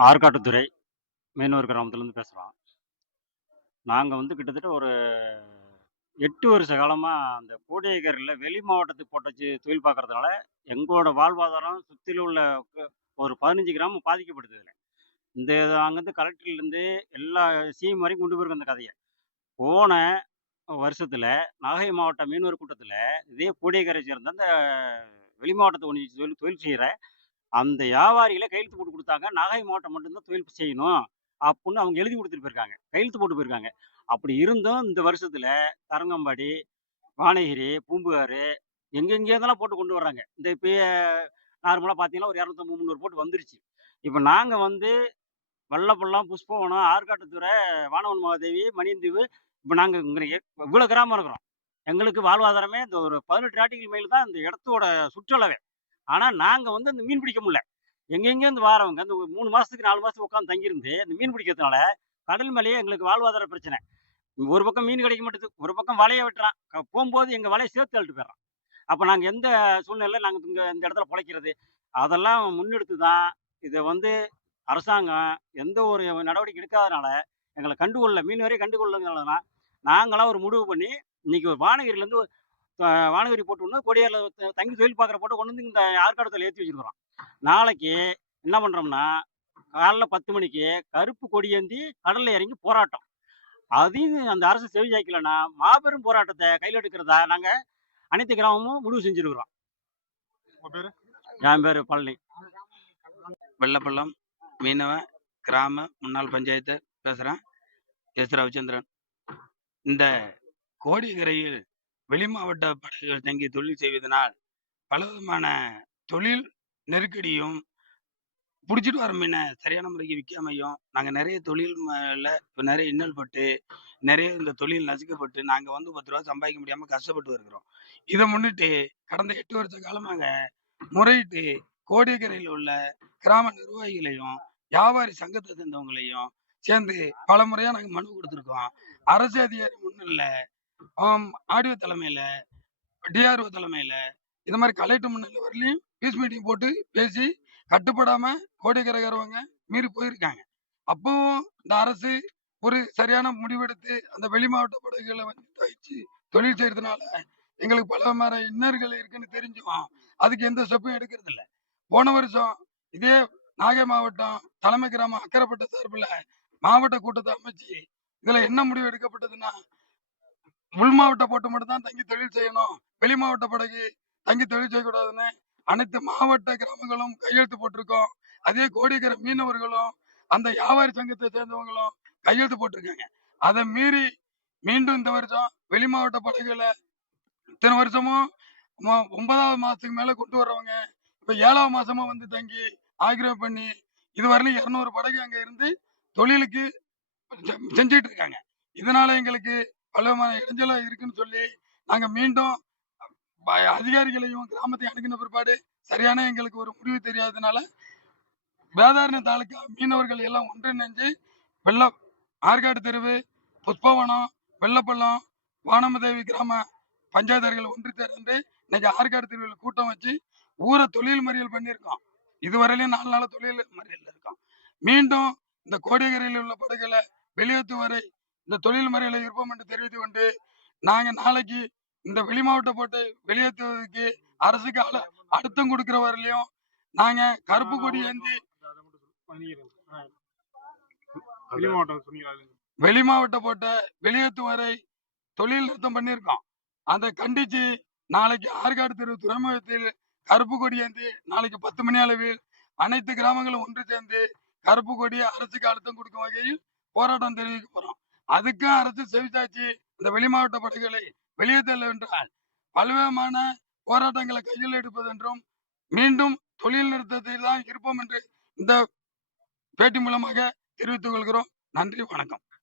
ஆற்காட்டுத்துறை மீனவர் கிராமத்துலேருந்து பேசுகிறோம். நாங்கள் கிட்டத்தட்ட ஒரு 8 வருஷ காலமாக அந்த கோடியக்கரையில் வெளி மாவட்டத்துக்கு போட்டாச்சு தொழில் பார்க்கறதுனால எங்களோட வாழ்வாதாரம் சுற்றிலும் உள்ள ஒரு 15 கிராமம் பாதிக்கப்படுது இதில். இந்த அங்கேருந்து கலெக்டர்லேருந்து எல்லா சிஎம் வரைக்கும் கொண்டு போயிருக்கோம் அந்த கதையை. போன வருஷத்தில் நாகை மாவட்ட மீனவர் கூட்டத்தில் இதே கோடியக்கரை சேர்ந்த அந்த வெளி மாவட்டத்தை ஒன்று தொழில் செய்கிற அந்த வியாபாரிகளே கையெழுத்து போட்டு குடுத்தாங்க. நாகை மாவட்டம் மட்டும் தான் தொழில் செய்யணும். அப்புட்ன்னு அவங்க எழுதி குடுத்துட்டு போயிருக்காங்க. கையெழுத்து போட்டு போயிருக்காங்க. அப்படி இருந்தும் இந்த வருஷத்துல தரங்கம்பாடி, வானகிரி, பூம்புகாரு எங்கெங்கேருந்தெல்லாம் போட்டு கொண்டு வர்றாங்க. இந்த இப்பயே நார்மலா பார்த்தீங்கன்னா, ஒரு 250, 300 போட்டு வந்துருச்சு. இப்ப நாங்க வல்லப்பள்ளம், புஷ்பவனம், ஆற்காட்டுத்துறை, வானவன் மகாதேவி, மணியந்தீவு இப்ப நாங்க இங்க இவ்வளோ கிராமம் இருக்கிறோம். எங்களுக்கு வாழ்வாதாரமே இந்த ஒரு 18 நாட்டிகள் மைல் தான் இந்த இடத்தோட சுற்றளவே. ஆனா நாங்க அந்த மீன் பிடிக்க முடியல. எங்கெங்கேருந்து வாரவங்க அந்த 3 மாசத்துக்கு 4 மாசத்துக்கு உட்காந்து தங்கியிருந்து இந்த மீன் பிடிக்கிறதுனால கடல் மேலேயே எங்களுக்கு வாழ்வாதார பிரச்சனை. ஒரு பக்கம் மீன் கிடைக்க மாட்டேது, ஒரு பக்கம் வலைய வெட்டுறான். போம்போது எங்க வலைய சேர்த்து அள்ளிட்டு போயிடுறான். அப்ப நாங்க எந்த சூழ்நிலையில நாங்க இங்க இந்த இடத்துல பொழைக்கிறது? அதெல்லாம் முன்னெடுத்து தான் இத அரசாங்கம் எந்த ஒரு நடவடிக்கை எடுக்காதனால எங்கள கண்டுகொள்ளல. மீன் வரையும் கண்டுகொள்ளதுனால தான் நாங்களா ஒரு முடிவு பண்ணி இன்னைக்கு ஒரு வானகிரிலேருந்து வானகிரி போட்டு கொடியாரில தங்கி தொழில் பார்க்குற போட்டு கொண்டு இந்த ஆற்காடுல ஏற்றி வச்சிருக்கிறோம். நாளைக்கு என்ன பண்றோம்னா, காலைல 10 மணிக்கு கருப்பு கொடியேந்தி கடல்ல இறங்கி போராட்டம். அதையும் அந்த அரசு செவிசாய்க்கலன்னா, மாபெரும் போராட்டத்த கையில எடுக்கிறதா நாங்க அனைத்து கிராமமும் முடிவு செஞ்சிருக்கிறோம். உங்க பேரு? என் பேரு பழனி. வெள்ளப்பள்ளம் மீனவ கிராம முன்னாள் பஞ்சாயத்து பேசுறேன். எஸ் ரவிச்சந்திரன். இந்த கோடியக்கரையில் வெளி மாவட்ட படகுகள் தங்கி தொழில் செய்வதனால் பலவிதமான தொழில் நெருக்கடியும், பிடிச்சிட்டு வர மீனை சரியான முறைக்கு விற்காமையும், நாங்கள் நிறைய தொழில் இப்போ நிறைய இன்னல் பட்டு, நிறைய இந்த தொழில் நசுக்கப்பட்டு, நாங்கள் 10 ரூபா சம்பாதிக்க முடியாமல் கஷ்டப்பட்டு வருகிறோம். இதை முன்னிட்டு கடந்த 8 வருஷ காலமாக முறையிட்டு கோடியக்கரையில் உள்ள கிராம நிர்வாகிகளையும், வியாபாரி சங்கத்தை சேர்ந்தவங்களையும் சேர்ந்து பல முறையா நாங்கள் மனு கொடுத்துருக்கோம். அரசு அதிகாரி முன்னிலையில, ஆடியோ தலைமையில, டிஆர்ஓ தலைமையில, இந்த மாதிரி கலெக்டர் முன்னிலை வரலையும் பீஸ் மீட்டிங் போட்டு பேசி கட்டுப்படாம கோடியக்கரைக்காரவங்க மீறி போயிருக்காங்க. அப்பவும் இந்த அரசு ஒரு சரியான முடிவெடுத்து அந்த வெளி மாவட்ட படகுகளை வச்சு தொழில் செய்யறதுனால எங்களுக்கு பல மாதிரி இன்னர்கள் இருக்குன்னு தெரிஞ்சும் அதுக்கு எந்த ஸ்டெப்பும் எடுக்கிறது இல்லை. போன வருஷம் இதே நாகை மாவட்டம் தலைமை கிராமம் அக்கரைப்பட்ட சார்பில் மாவட்ட கூட்டத்தை அமைச்சு இதுல என்ன முடிவு எடுக்கப்பட்டதுன்னா, உள் மாவட்ட போட்டு மட்டும் தான் தங்கி தொழில் செய்யணும், வெளி மாவட்ட படகு தங்கி தொழில் செய்யக்கூடாதுன்னு அனைத்து மாவட்ட கிராமங்களும் கையெழுத்து போட்டிருக்கோம். அதே கோடியக்கரை மீனவர்களும் அந்த வியாபாரி சங்கத்தை சேர்ந்தவங்களும் கையெழுத்து போட்டிருக்காங்க. அதை மீறி மீண்டும் இந்த வருஷம் வெளி மாவட்ட படகுகளை இத்தனை வருஷமும் 9வது மாசத்துக்கு மேல கொண்டு வர்றவங்க இப்ப 7வது மாசமா தங்கி ஆக்கிரமிப்பு பண்ணி இதுவரையிலும் 200 படகு அங்க இருந்து தொழிலுக்கு செஞ்சுட்டு இருக்காங்க. இதனால எங்களுக்கு பல இடைஞ்சலா இருக்குன்னு சொல்லி நாங்க மீண்டும் அதிகாரிகளையும் கிராமத்தையும் அணுகின பிற்பாடு சரியான எங்களுக்கு ஒரு முடிவு தெரியாததுனால வேதாரண்யம் தாலுக்கா மீனவர்கள் எல்லாம் ஒன்றிணைஞ்சு ஆற்காடு தெருவு, புஷ்பவனம், வெள்ளப்பள்ளம், வானமதேவி கிராம பஞ்சாயத்தர்கள் ஒன்று சேர்ந்து இன்னைக்கு ஆற்காடு தெருவில் கூட்டம் வச்சு ஊரை தொழில் மறியல் பண்ணியிருக்கோம். இதுவரையிலும் 4 நாள் தொழில் மறியல் இருக்கோம். மீண்டும் இந்த கோடியக்கரையில் உள்ள படகுகளை வெளியேற்று வரை இந்த தொழில் மறியலை இருப்போம் என்று தெரிவித்துக் கொண்டு நாங்க நாளைக்கு இந்த வெளி மாவட்ட போட்டை வெளியேற்றுவதற்கு அரசுக்கு அழுத்தம் கொடுக்கிற வரையிலையும் நாங்க கருப்பு கொடி ஏந்தி வெளி மாவட்ட போட்ட வெளியேற்றும் வரை தொழில் நிறுத்தம் பண்ணியிருக்கோம். அதை கண்டிச்சு நாளைக்கு ஆற்காடு தெரு துறைமுகத்தில் கருப்பு கொடி ஏந்தி நாளைக்கு 10 மணி அளவில் அனைத்து கிராமங்களும் ஒன்று சேர்ந்து கருப்பு கொடியை அரசுக்கு அழுத்தம் கொடுக்கும் வகையில் போராட்டம் தெரிவிக்க போறோம். அதுக்கும் அரசு செவிசாய்ச்சி இந்த வெளி மாவட்ட படைகளை வெளியேற்றல் என்றால் பல்வேறுமான போராட்டங்களை கையில் எடுப்பது என்றும் மீண்டும் தொழில் நிறுத்தத்தில் தான் இருப்போம் என்று இந்த பேட்டி மூலமாக தெரிவித்துக் கொள்கிறோம். நன்றி, வணக்கம்.